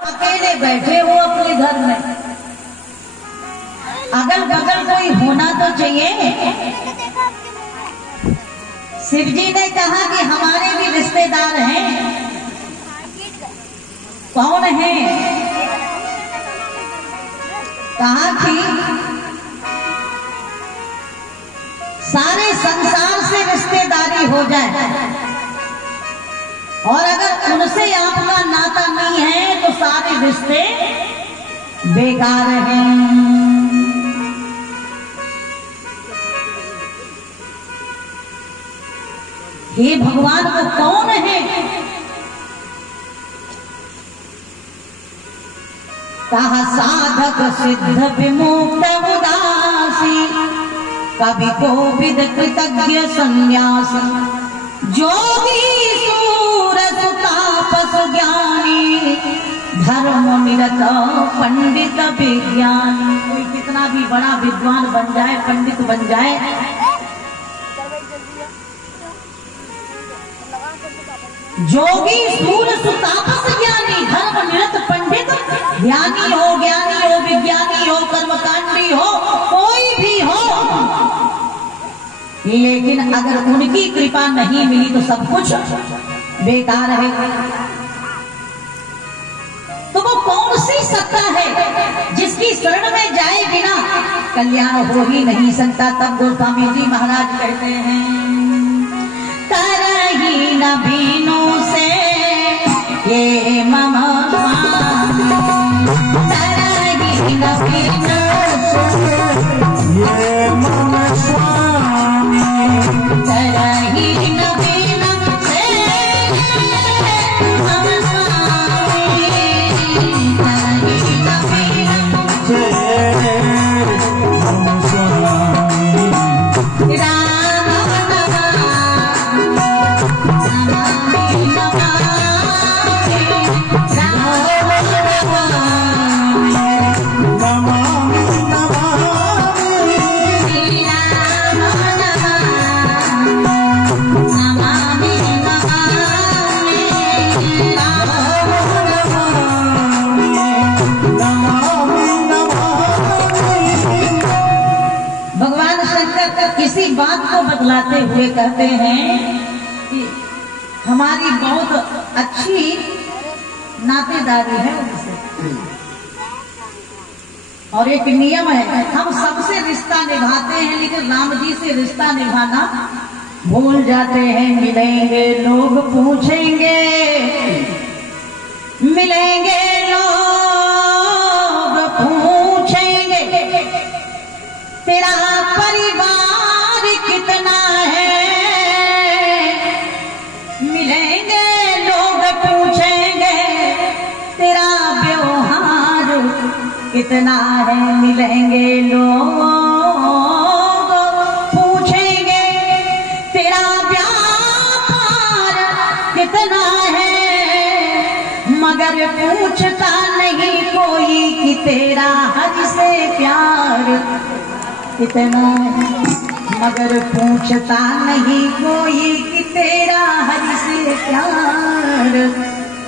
अकेले बैठे हो अपने घर में, अगल बगल कोई होना तो चाहिए। शिव जी ने कहा कि हमारे भी रिश्तेदार हैं। कौन है? कहा कि सारे संसार से रिश्तेदारी हो जाए और अगर उनसे आपका नाता नहीं है तो सारे रिश्ते बेकार हैं। हे भगवान, वो कौन है? कहा साधक सिद्ध विमुक्त उदासी, कवि कोविद कृतज्ञ सन्यासी, जोगी सूर तापस ज्ञानी, धर्म निरत पंडित विज्ञानी। कोई कितना भी बड़ा विद्वान बन जाए, पंडित बन जाए, जोगी सूर तापस ज्ञानी, धर्म निरत पंडित ज्ञानी हो, विज्ञानी हो, कर्मकांडी हो, कोई भी हो, लेकिन अगर उनकी कृपा नहीं मिली तो सब कुछ बेकार है। तो वो कौन सी सत्ता है जिसकी शरण में जाए बिना कल्याण हो ही नहीं सकता? तब गोस्वामी जी महाराज कहते हैं, तरही न भीनु से ये मम स्वामी, तरही न भीनु से ये मम स्वामी, तरही न भीनु से मम स्वामी, तरही न भीनु से मम स्वामी। किसी बात को बतलाते हुए कहते हैं कि हमारी बहुत अच्छी नातेदारी है उनसे, और एक नियम है, हम सबसे रिश्ता निभाते हैं लेकिन राम जी से रिश्ता निभाना भूल जाते हैं। मिलेंगे लोग पूछेंगे, मिलेंगे लोग पूछेंगे, तेरा परिवार कितना है? मिलेंगे लोग पूछेंगे, तेरा व्यवहार कितना है? मिलेंगे लोग पूछेंगे, तेरा व्यापार कितना है? मगर पूछता नहीं कोई कि तेरा हज से प्यार कितना है? मगर पूछता नहीं कोई कि तेरा हरि से प्यार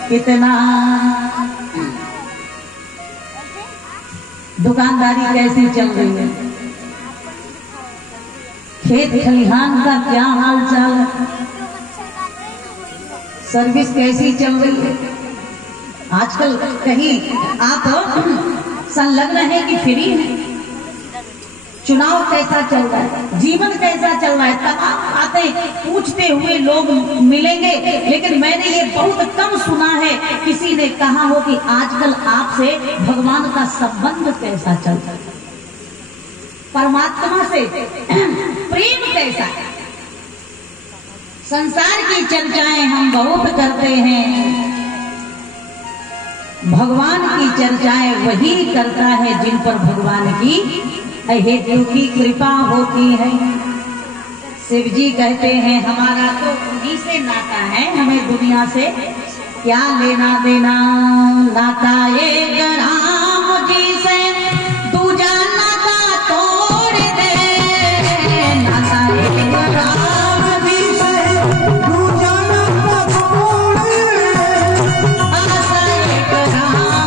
कितना। दुकानदारी कैसी चल रही है? खेत खलिहान का क्या हाल चाल है? सर्विस कैसी चल रही है? आजकल कहीं आप संलग्न है कि फ्री है? चुनाव कैसा चल रहा है? जीवन कैसा चल रहा है? तमाम बातें पूछते हुए लोग मिलेंगे, लेकिन मैंने ये बहुत कम सुना है किसी ने कहा हो कि आजकल आपसे भगवान का संबंध कैसा चल रहा है, परमात्मा से प्रेम कैसा है। संसार की चर्चाएं हम बहुत करते हैं, भगवान की चर्चाएं वही करता है जिन पर भगवान की अहेतु की कृपा होती है। शिव जी कहते हैं, हमारा तो उन्हीं से नाता है, हमें दुनिया से क्या लेना देना। नाता एक राम जी से, दूजा नाता तोड़ दे। नाता एक राम जी से, दूजा नाता तोड़ दे। आशा एक राम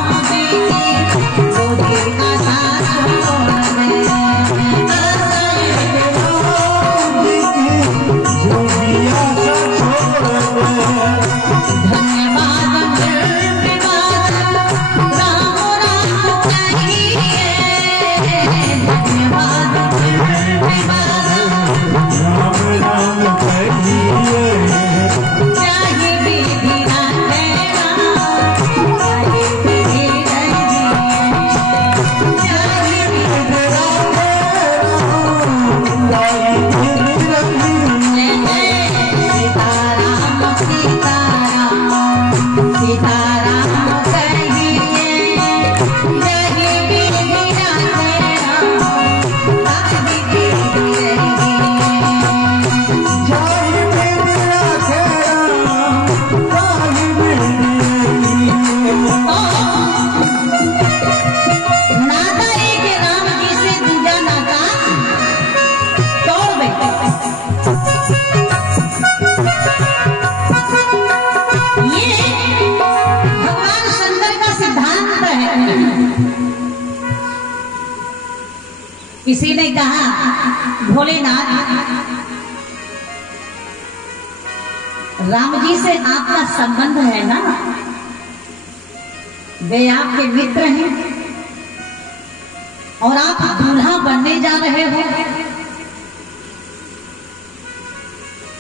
किसी ने कहा भोलेनाथ, राम जी से आपका संबंध है ना, वे आपके मित्र हैं और आप दूल्हा बनने जा रहे हो।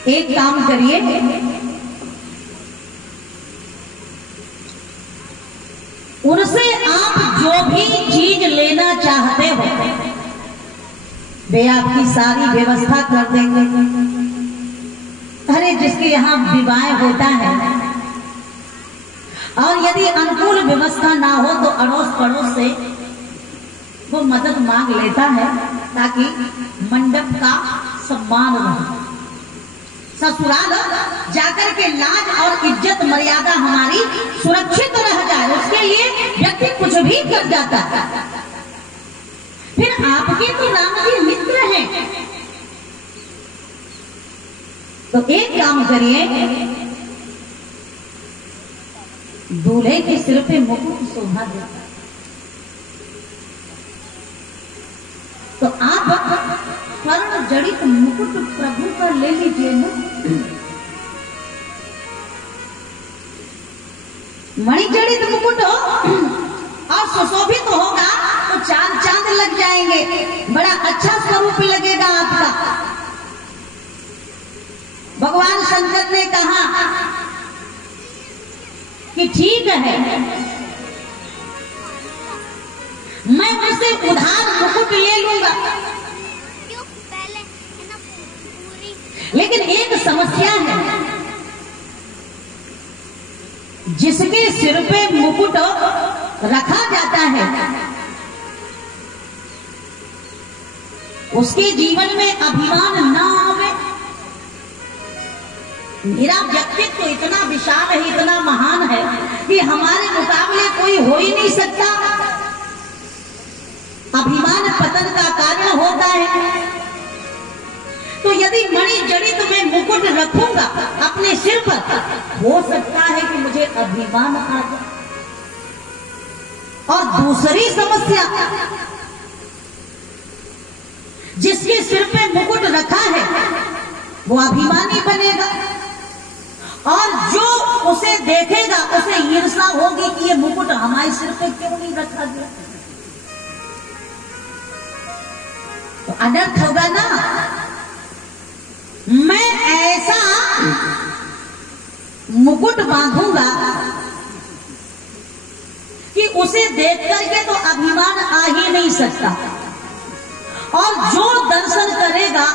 एक काम करिए, उनसे आप जो भी चीज लेना चाहते हो वे आपकी सारी व्यवस्था कर देंगे। अरे जिसके यहाँ विवाह होता है और यदि अनुकूल व्यवस्था ना हो तो अड़ोस पड़ोस से वो मदद मांग लेता है ताकि मंडप का सम्मान रहे। ससुराल जाकर के लाज और इज्जत मर्यादा हमारी सुरक्षित रह जाए, उसके लिए व्यक्ति कुछ भी कर जाता है। फिर आपके तो राम जी मित्र हैं, तो एक काम करिए, दूल्हे के सिर पे मुकुट शोभा देता है, तो आप स्वर्ण जड़ित मुकुट प्रभु का ले लीजिए ना। मणिजड़ित मुकुट और सुशोभित होगा तो चांद चांद लग जाएंगे, बड़ा अच्छा स्वरूप लगेगा आपका। भगवान शंकर ने कहा कि ठीक है, मैं उसे उधार मुकुट ले लूंगा, लेकिन एक समस्या है, जिसके सिर पे मुकुट रखा जाता है उसके जीवन में अभिमान ना आवे। मेरा व्यक्तित्व तो इतना विशाल है, इतना महान है कि हमारे मुकाबले कोई हो ही नहीं सकता। अभिमान पतन का कारण होता है। तो यदि मणि जड़ित में मुकुट रखूंगा अपने सिर पर, हो सकता है कि मुझे अभिमान आ जाए। और दूसरी समस्या, जिसके सिर पे मुकुट रखा है वो अभिमानी बनेगा और जो उसे देखेगा उसे ईर्ष्या होगी कि ये मुकुट हमारे सिर पे क्यों नहीं रखा गया, तो अनर्थ होगा ना। मैं ऐसा मुकुट बांधूंगा कि उसे देख करके तो अभिमान आ ही नहीं सकता, और जो दर्शन करेगा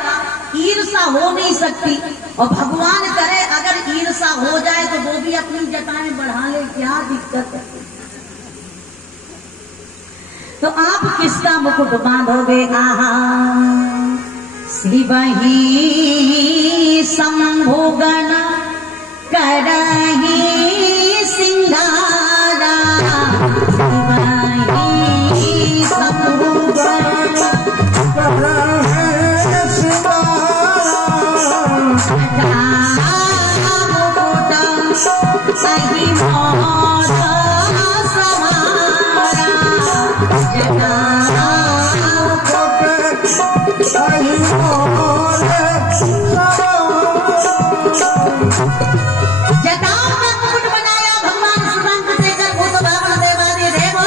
ईर्ष्या हो नहीं सकती। और भगवान करे अगर ईर्ष्या हो जाए तो वो भी अपनी जटाएं बढ़ा ले, क्या दिक्कत है। तो आप किसका मुकुट बांधोगे? आहा, शिवहि शंभुगण करहि सिंगारा, शिवहि शंभुगण करहि सिंगारा, मुकुट सही मोर समारा, जटाओं का मुकुट बनाया भगवान सुरंग देकर भूत भावन देवादि देव,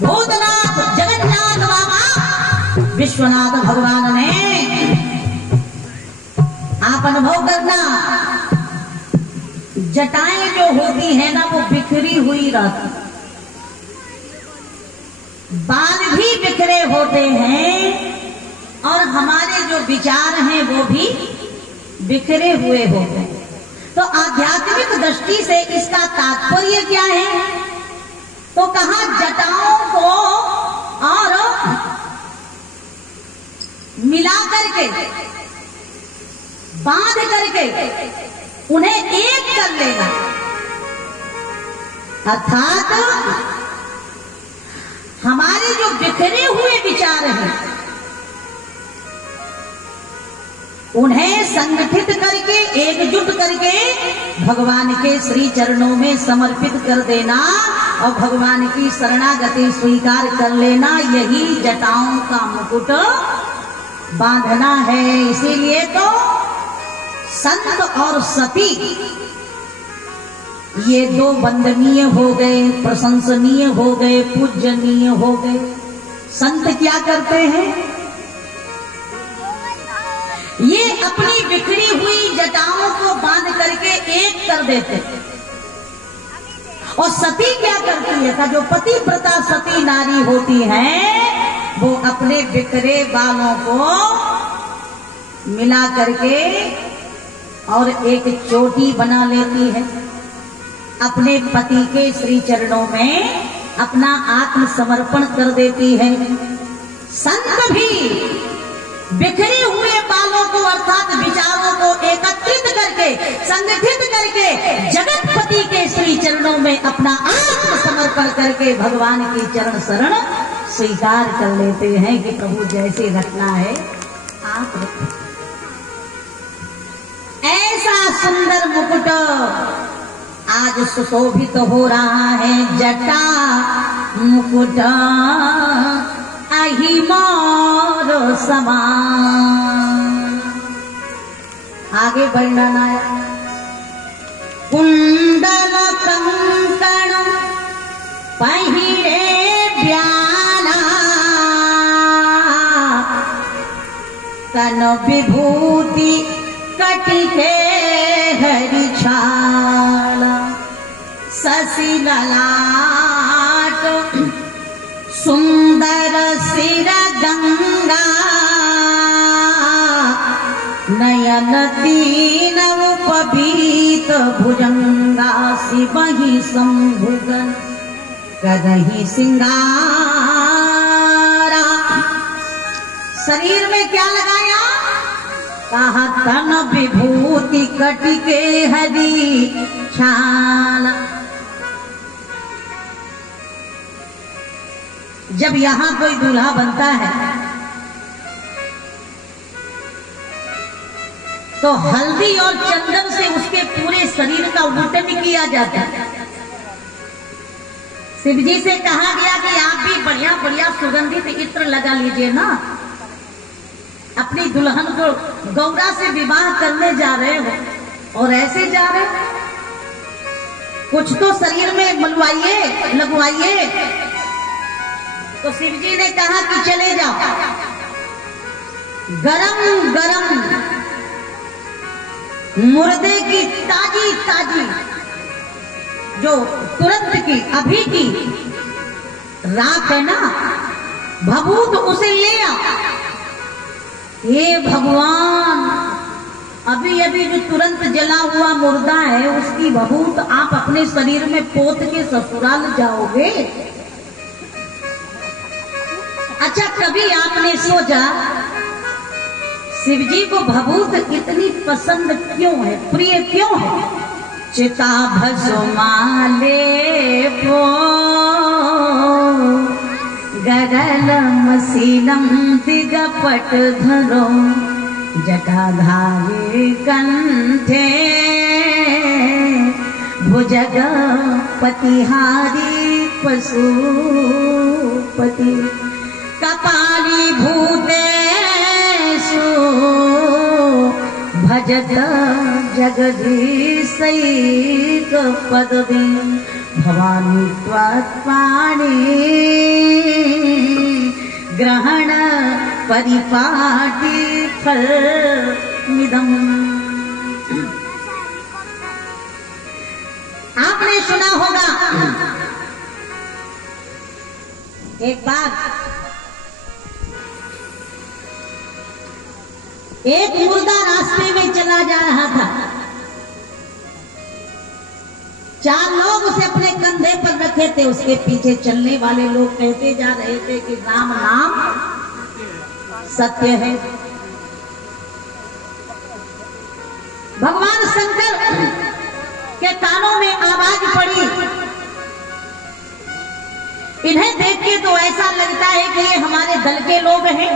भूतनाथ जगन्नाथ बाबा विश्वनाथ भगवान ने। आप अनुभव करना, जटाएं जो होती है ना वो बिखरी हुई रहती, बाल भी बिखरे होते हैं और हमारे जो विचार हैं वो भी बिखरे हुए होते हैं। तो आध्यात्मिक दृष्टि से इसका तात्पर्य क्या है? तो कहा जटाओं को और मिला करके बांध करके उन्हें एक कर लेना, अर्थात हमारे जो बिखरे हुए विचार हैं उन्हें संगठित करके एकजुट करके भगवान के श्री चरणों में समर्पित कर देना और भगवान की शरणागति स्वीकार कर लेना, यही जटाओं का मुकुट बांधना है। इसीलिए तो संत और सती ये दो वंदनीय हो गए, प्रशंसनीय हो गए, पूजनीय हो गए। संत क्या करते हैं? ये अपनी बिखरी हुई जटाओं को बांध करके एक कर देते। और सती क्या करती है? का जो पति प्रता सती नारी होती है वो अपने बिखरे बालों को मिला करके और एक चोटी बना लेती है, अपने पति के श्री चरणों में अपना आत्मसमर्पण कर देती है। संत भी बिखरे हुए बालों को अर्थात विचारों को एकत्रित करके संगठित करके जगतपति के श्री चरणों में अपना आत्मसमर्पण करके भगवान की चरण शरण स्वीकार कर लेते हैं कि प्रभु जैसे रखना है आप रखो। ऐसा सुंदर मुकुट आज सुशोभित हो रहा है, जटा मुकुट अहि मोर समान। आगे वर्णन आया, कुंडल कंकण पहिरे ब्याला, तन विभूति कटिके हरि छाला, शशि ललाट सुंदर सिर गंगा, नयन दीन उपबीत भुजंगा, शिवहि संभुगन करहि सिंगारा। शरीर में क्या लगाया? कहा तन विभूति कटिके हरि छाला। जब यहां कोई दूल्हा बनता है तो हल्दी और चंदन से उसके पूरे शरीर का उल्टन किया जाता है। शिव जी से कहा गया कि आप भी बढ़िया बढ़िया सुगंधित इत्र लगा लीजिए ना। अपनी दुल्हन को गौरा से विवाह करने जा रहे हो और ऐसे जा रहे हो, कुछ तो शरीर में मलवाइए, लगवाइए। तो शिव जी ने कहा कि चले जाओ, गरम गरम मुर्दे की ताजी ताजी जो तुरंत की अभी की राख है ना, भभूत उसे ले आओ। हे भगवान, अभी अभी जो तुरंत जला हुआ मुर्दा है उसकी भभूत आप अपने शरीर में पोत के ससुराल जाओगे? अच्छा, कभी आपने सोचा शिव जी को भभूत इतनी पसंद क्यों है, प्रिय क्यों है? चिता भस्माले पो गरल मसीलम दिगपट धरो, जटाधारी कंठे भुजग पतिहारी पशुपति, कपाली भूतेषु भजत जगदीशैक पदवी, भवानी त्वत्पाणि ग्रहण परिपाटी फलमिदम्। आपने सुना होगा एक बात, एक मुर्दा रास्ते में चला जा रहा था, चार लोग उसे अपने कंधे पर रखे थे, उसके पीछे चलने वाले लोग कहते जा रहे थे कि राम नाम सत्य है। भगवान शंकर के कानों में आवाज पड़ी, इन्हें देख के तो ऐसा लगता है कि ये हमारे दल के लोग हैं।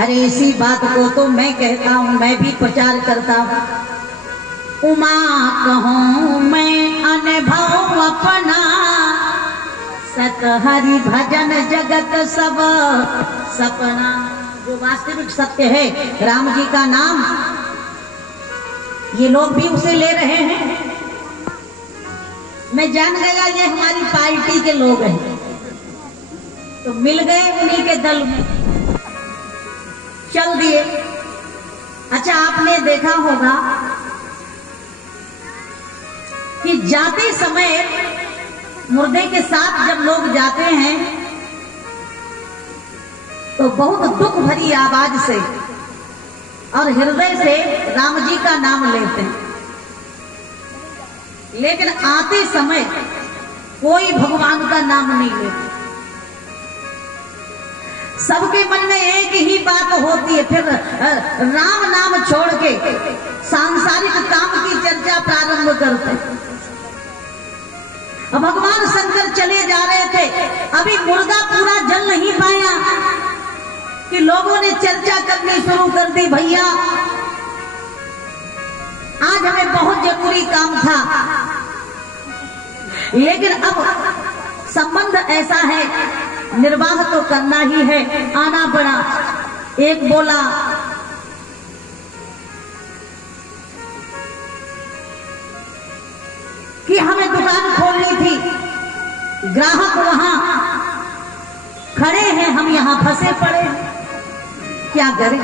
अरे इसी बात को तो मैं कहता हूँ, मैं भी प्रचार करता हूँ। उमा कहूँ मैं अनुभव अपना, सत हरि भजन जगत सब सपना। जो वास्तविक सत्य है राम जी का नाम, ये लोग भी उसे ले रहे हैं। मैं जान गया ये हमारी पार्टी के लोग हैं, तो मिल गए उन्हीं के दल में, चल दिए। अच्छा, आपने देखा होगा कि जाते समय मुर्दे के साथ जब लोग जाते हैं तो बहुत दुख भरी आवाज से और हृदय से राम जी का नाम लेते हैं, लेकिन आते समय कोई भगवान का नाम नहीं लेते। सबके मन में एक ही बात होती है, फिर राम नाम छोड़ के सांसारिक काम की चर्चा प्रारंभ करते। अब भगवान शंकर चले जा रहे थे, अभी मुर्दा पूरा जल नहीं पाया कि लोगों ने चर्चा करनी शुरू कर दी। भैया आज हमें बहुत जरूरी काम था, लेकिन अब संबंध ऐसा है, निर्वाह तो करना ही है, आना पड़ा। एक बोला कि हमें दुकान खोलनी थी, ग्राहक वहां खड़े हैं, हम यहां फंसे पड़े, क्या करें?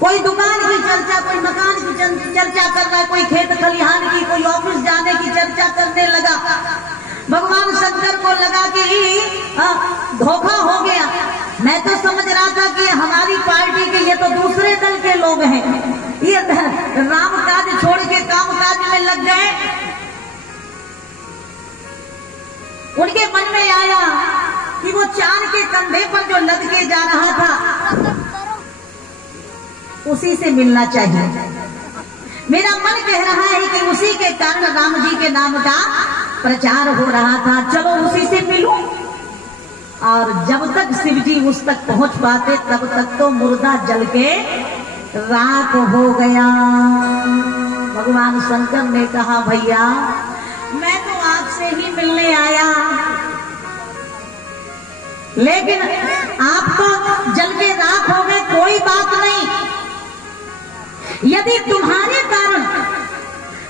कोई दुकान की चर्चा, कोई मकान की चर्चा कर रहा है, कोई खेत खलिहान की, कोई ऑफिस जाने की चर्चा करने लगा। भगवान शंकर को लगा कि धोखा हो गया। मैं तो समझ रहा था कि हमारी पार्टी के, ये तो दूसरे दल के लोग हैं, ये राम काज छोड़ के काम काज में लग गए। उनके मन में आया कि वो चांद के कंधे पर जो लद के जा रहा था उसी से मिलना चाहिए। मेरा मन कह रहा है कि उसी के कारण राम जी के नाम का प्रचार हो रहा था, चलो उसी से मिलूं। और जब तक शिव जी उस तक पहुंच पाते तब तक तो मुर्दा जल के राख हो गया। भगवान शंकर ने कहा, भैया मैं तो आपसे ही मिलने आया, लेकिन आप तो जल के राख हो गए, कोई बात नहीं। यदि तुम्हारे कारण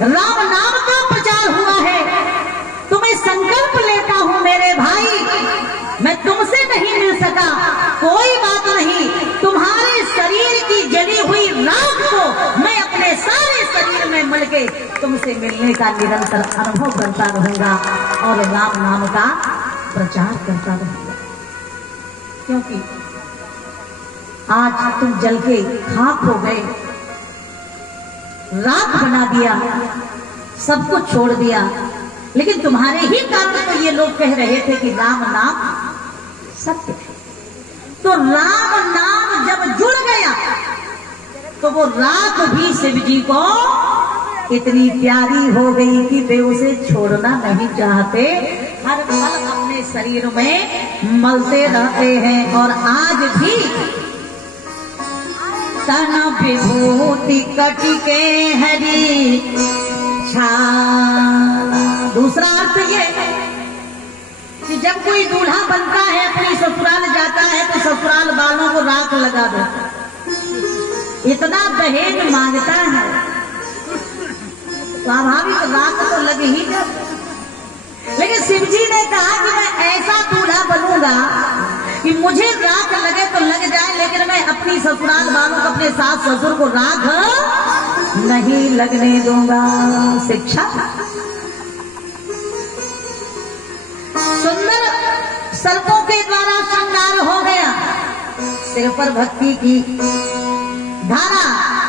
राम नाम का प्रचार हुआ है तो मैं संकल्प लेता हूं मेरे भाई, मैं तुमसे नहीं मिल सका, कोई बात नहीं। तुम्हारे शरीर की जली हुई राख को मैं अपने सारे शरीर में मल के तुमसे मिलने का निरंतर अनुभव करता रहूंगा और राम नाम का प्रचार करता रहूंगा, क्योंकि आज तुम जल के खाक हो गए, राख बना दिया, सब कुछ छोड़ दिया, लेकिन तुम्हारे ही कारण तो ये लोग कह रहे थे कि राम नाम सत्य है। तो राम नाम जब जुड़ गया तो वो राख भी शिव जी को इतनी प्यारी हो गई कि वे उसे छोड़ना नहीं चाहते, हर पल अपने शरीर में मलते रहते हैं। और आज भी तन विभूति कटिके हरि छाला। दूसरा अर्थ ये कि जब कोई दूल्हा बनता है, अपनी ससुराल जाता है, तो ससुराल वालों को राख लगा देता, इतना दहेज मांगता है, स्वाभाविक राख तो लगे ही जाती। लेकिन शिव जी ने कहा कि मैं ऐसा दूल्हा बनूंगा कि मुझे राख लगे तो लग जाए, लेकिन मैं अपनी ससुराल वालों को, अपने सास ससुर को राख नहीं लगने दूंगा। शिक्षा, सुंदर सर्पों के द्वारा श्रृंगार हो गया, सिर पर भक्ति की धारा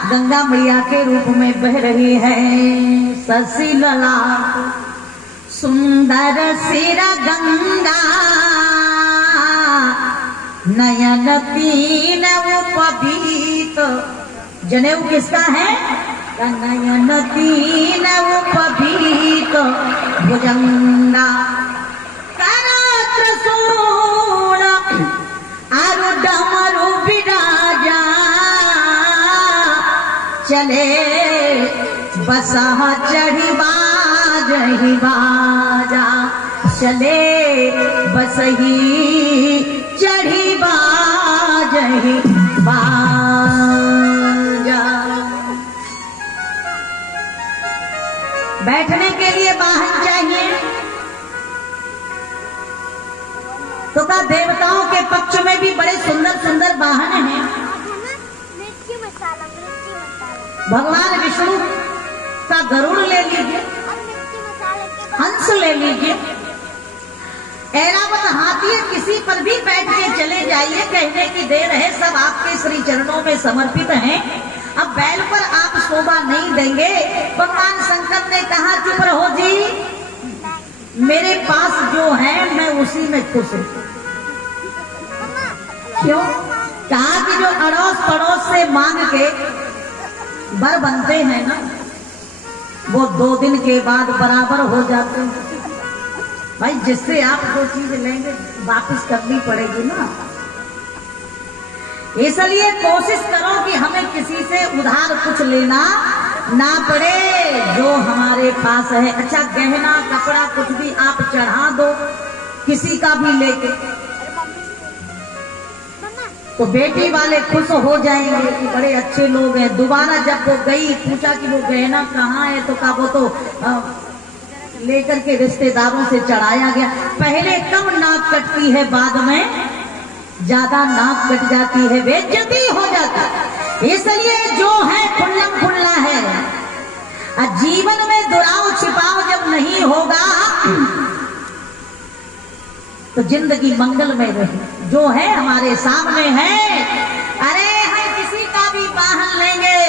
गंगा मैया के रूप में बह रही है। शशि ललाट सुंदर सिर गंगा, नयन तीन उपवीत। जनेऊ किसका है? नयन तीन उपवीत भुजंगा, कर त्रिशूल अरु डमरू चले बसा चढ़ी बाजही बाजा, चले बसही चढ़ी बाजही बाजा। बैठने के लिए वाहन चाहिए तो क्या देवताओं के पक्ष में भी बड़े सुंदर सुंदर वाहन हैं। भगवान विष्णु का गरुड़ ले लीजिए, हंस ले लीजिए, ऐरावत हाथी किसी पर भी बैठ के चले जाइए, कहने की देर है, सब आपके श्री चरणों में समर्पित हैं। अब बैल पर आप शोभा नहीं देंगे। भगवान शंकर ने कहा चुप रहो जी, मेरे पास जो है मैं उसी में खुश हूं। क्यों? कहा कि जो अड़ोस पड़ोस से मांग के बर बनते हैं ना, वो 2 दिन के बाद बराबर हो जाते हैं। भाई जिससे आप जो चीज लेंगे वापस करनी पड़ेगी ना, इसलिए कोशिश करो कि हमें किसी से उधार कुछ लेना ना पड़े, जो हमारे पास है। अच्छा गहना कपड़ा कुछ भी आप चढ़ा दो किसी का भी लेके, तो बेटी वाले खुश हो जाएंगे कि बड़े अच्छे लोग हैं। दोबारा जब वो गई पूछा कि वो गहना कहाँ है, तो कहा वो तो लेकर के रिश्तेदारों से चढ़ाया गया। पहले कम नाक कटती है, बाद में ज्यादा नाक कट जाती है, बेइज्जती हो जाती है। इसलिए जो है खुल्लम खुल्ला है। जीवन में दुराव छिपाव जब नहीं होगा तो जिंदगी मंगलमय रहे। जो है हमारे सामने है, अरे हम किसी का भी वाहन लेंगे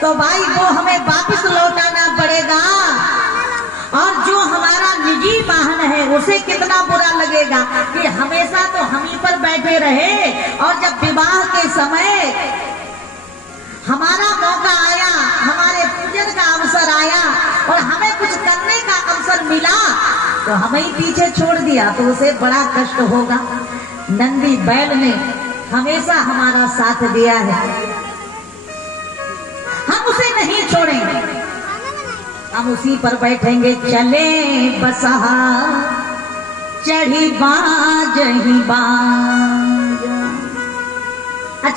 तो भाई वो हमें वापस लौटाना पड़ेगा, और जो हमारा निजी वाहन है उसे कितना बुरा लगेगा कि हमेशा तो हम ही पर बैठे रहे, और जब विवाह के समय हमारा मौका आया, हमारे पूजन का अवसर आया और हमें कुछ करने का अवसर मिला तो हमें ही पीछे छोड़ दिया, तो उसे बड़ा कष्ट होगा। नंदी बैल ने हमेशा हमारा साथ दिया है, हम उसे नहीं छोड़ेंगे, हम उसी पर बैठेंगे। चले बसहा चढ़ी बाजही बाजा,